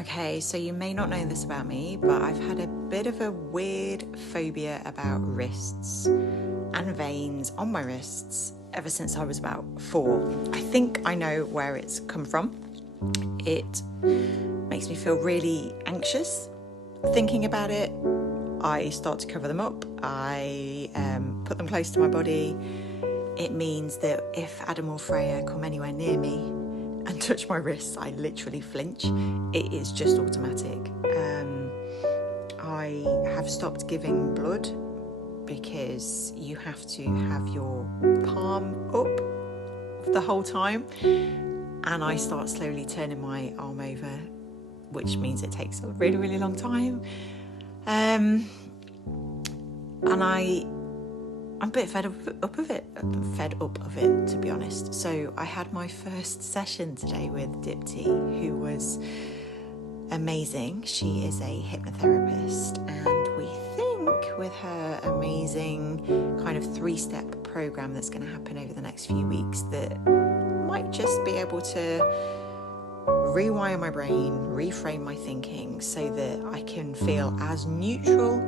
Okay, so you may not know this about me, but I've had a bit of a weird phobia about wrists and veins on my wrists ever since I was about 4. I think I know where it's come from. It makes me feel really anxious thinking about it. I start to cover them up. I put them close to my body. It means that if Adam or Freya come anywhere near me and touch my wrists, I literally flinch. It is just automatic. I have stopped giving blood because you have to have your palm up the whole time, and I start slowly turning my arm over, which means it takes a really, really long time. And I'm a bit fed up of it, to be honest. So I had my first session today with Dipti, who was amazing. She is a hypnotherapist, and we think with her amazing kind of 3-step program that's going to happen over the next few weeks that might just be able to rewire my brain, reframe my thinking so that I can feel as neutral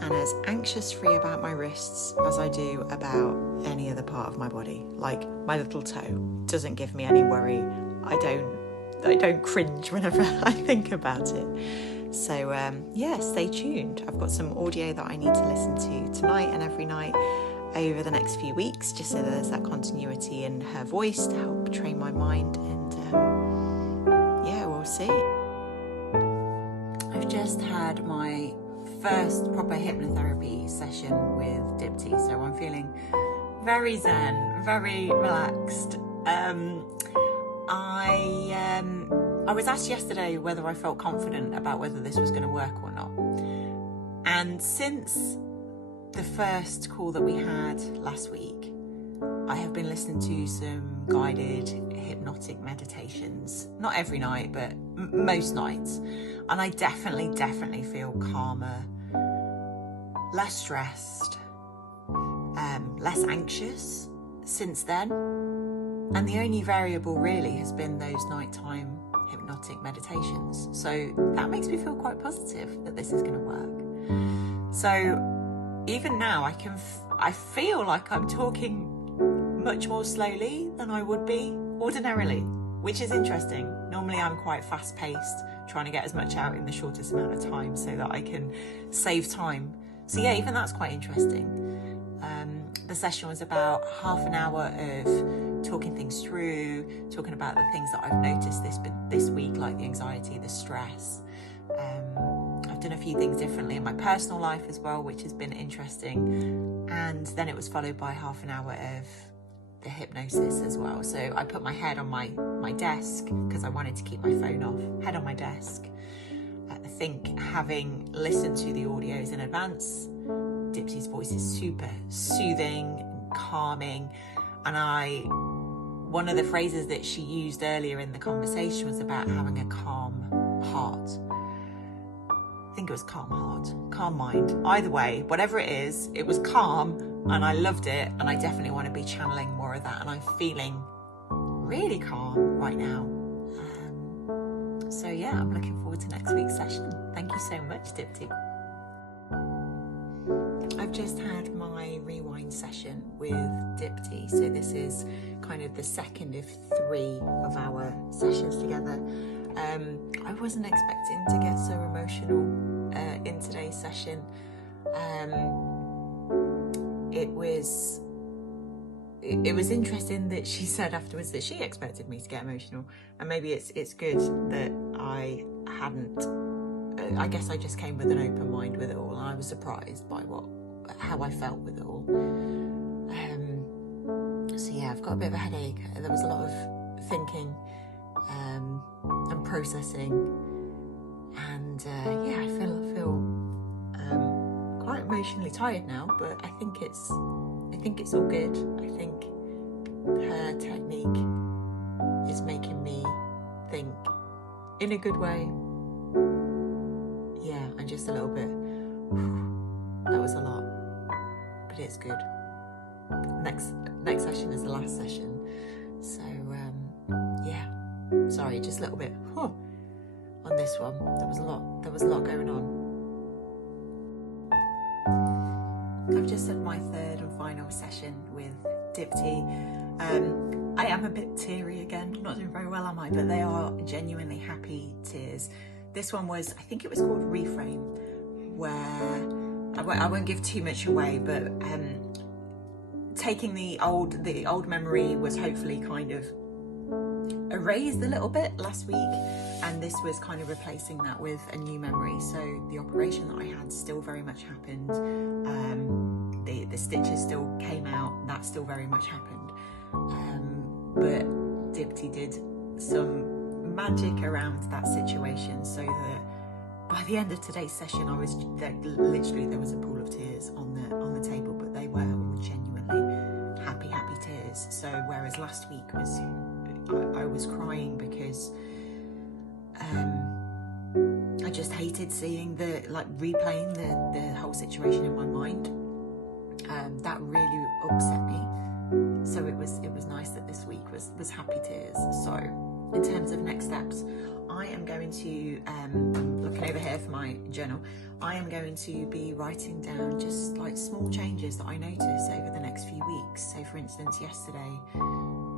and as anxious-free about my wrists as I do about any other part of my body. Like my little toe doesn't give me any worry. I don't cringe whenever I think about it. So stay tuned. I've got some audio that I need to listen to tonight and every night over the next few weeks, just so that there's that continuity in her voice to help train my mind, and we'll see. I've just had my first proper hypnotherapy session with Dipti, so I'm feeling very zen, very relaxed. I was asked yesterday whether I felt confident about whether this was going to work or not, and since the first call that we had last week, I have been listening to some guided hypnotic meditations, not every night, but most nights. And I definitely feel calmer, less stressed, less anxious since then. And the only variable really has been those nighttime hypnotic meditations. So that makes me feel quite positive that this is going to work. So even now I feel like I'm talking much more slowly than I would be ordinarily, which is interesting. Normally I'm quite fast-paced, trying to get as much out in the shortest amount of time so that I can save time. So yeah, even that's quite interesting. The session was about half an hour of talking things through, talking about the things that I've noticed this week, like the anxiety, the stress. I've done a few things differently in my personal life as well, which has been interesting. And then it was followed by half an hour of the hypnosis as well. So I put my head on my desk because I wanted to keep my phone off, head on my desk. I think having listened to the audios in advance, Dipsy's voice is super soothing, calming, and one of the phrases that she used earlier in the conversation was about having a calm heart. I think it was calm heart, calm mind. Either way, whatever it is, it was calm and I loved it, and I definitely want to be channeling more of that, and I'm feeling really calm right now. So yeah, I'm looking forward to next week's session. Thank you so much, Dipti. I've just had my rewind session with Dipti, so this is kind of the second of 3 of our sessions together. I wasn't expecting to get so emotional in today's session. It was interesting that she said afterwards that she expected me to get emotional, and maybe it's good that I hadn't. I guess I just came with an open mind with it all, and I was surprised by how I felt with it all. So yeah, I've got a bit of a headache. There was a lot of thinking and processing, and I feel quite emotionally tired now, but I think it's all good. I think her technique is making me think in a good way. Yeah, and just a little bit. That was a lot, but it's good. Next session is the last session, so sorry, just a little bit on on this one. There was a lot going on. I've just had my third and final session with Dipti. I am a bit teary again, not doing very well, am I? But they are genuinely happy tears. This one was, I think it was called Reframe, where I won't give too much away, but taking the old memory was hopefully kind of erased a little bit last week, and this was kind of replacing that with a new memory. So the operation that I had still very much happened. The stitches still came out, that still very much happened. But Dipti did some magic around that situation, so that by the end of today's session, I was literally, there was a pool of tears on the table, but they were all genuinely happy tears. So whereas last week was, I was crying because I just hated seeing replaying the whole situation in my mind. That really upset me. So it was nice that this week was happy tears. So in terms of next steps, I am going to, I'm looking over here for my journal, I am going to be writing down just like small changes that I notice over the next few weeks. So for instance, yesterday,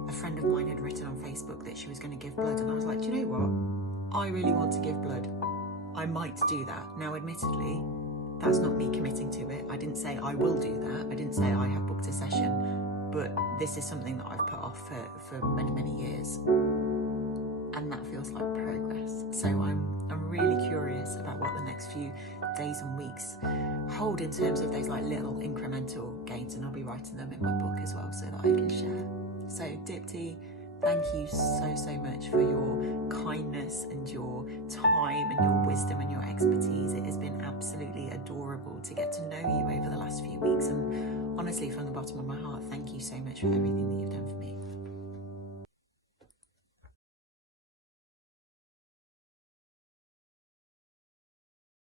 a friend of mine had written on Facebook that she was going to give blood, and I was like, do you know what? I really want to give blood. I might do that. Now, admittedly, that's not me committing to it. I didn't say I will do that. I didn't say I have booked a session, but this is something that I've put off for many years, and that feels like progress. So I'm really curious about what the next few days and weeks hold in terms of those like little incremental gains, and I'll be writing them in my book as well so that I can share. So Dipti, thank you so much for your kindness and your time and your wisdom and your expertise. It has been absolutely adorable to get to know you over the last few weeks, and honestly, from the bottom of my heart, thank you so much for everything that you've done for me.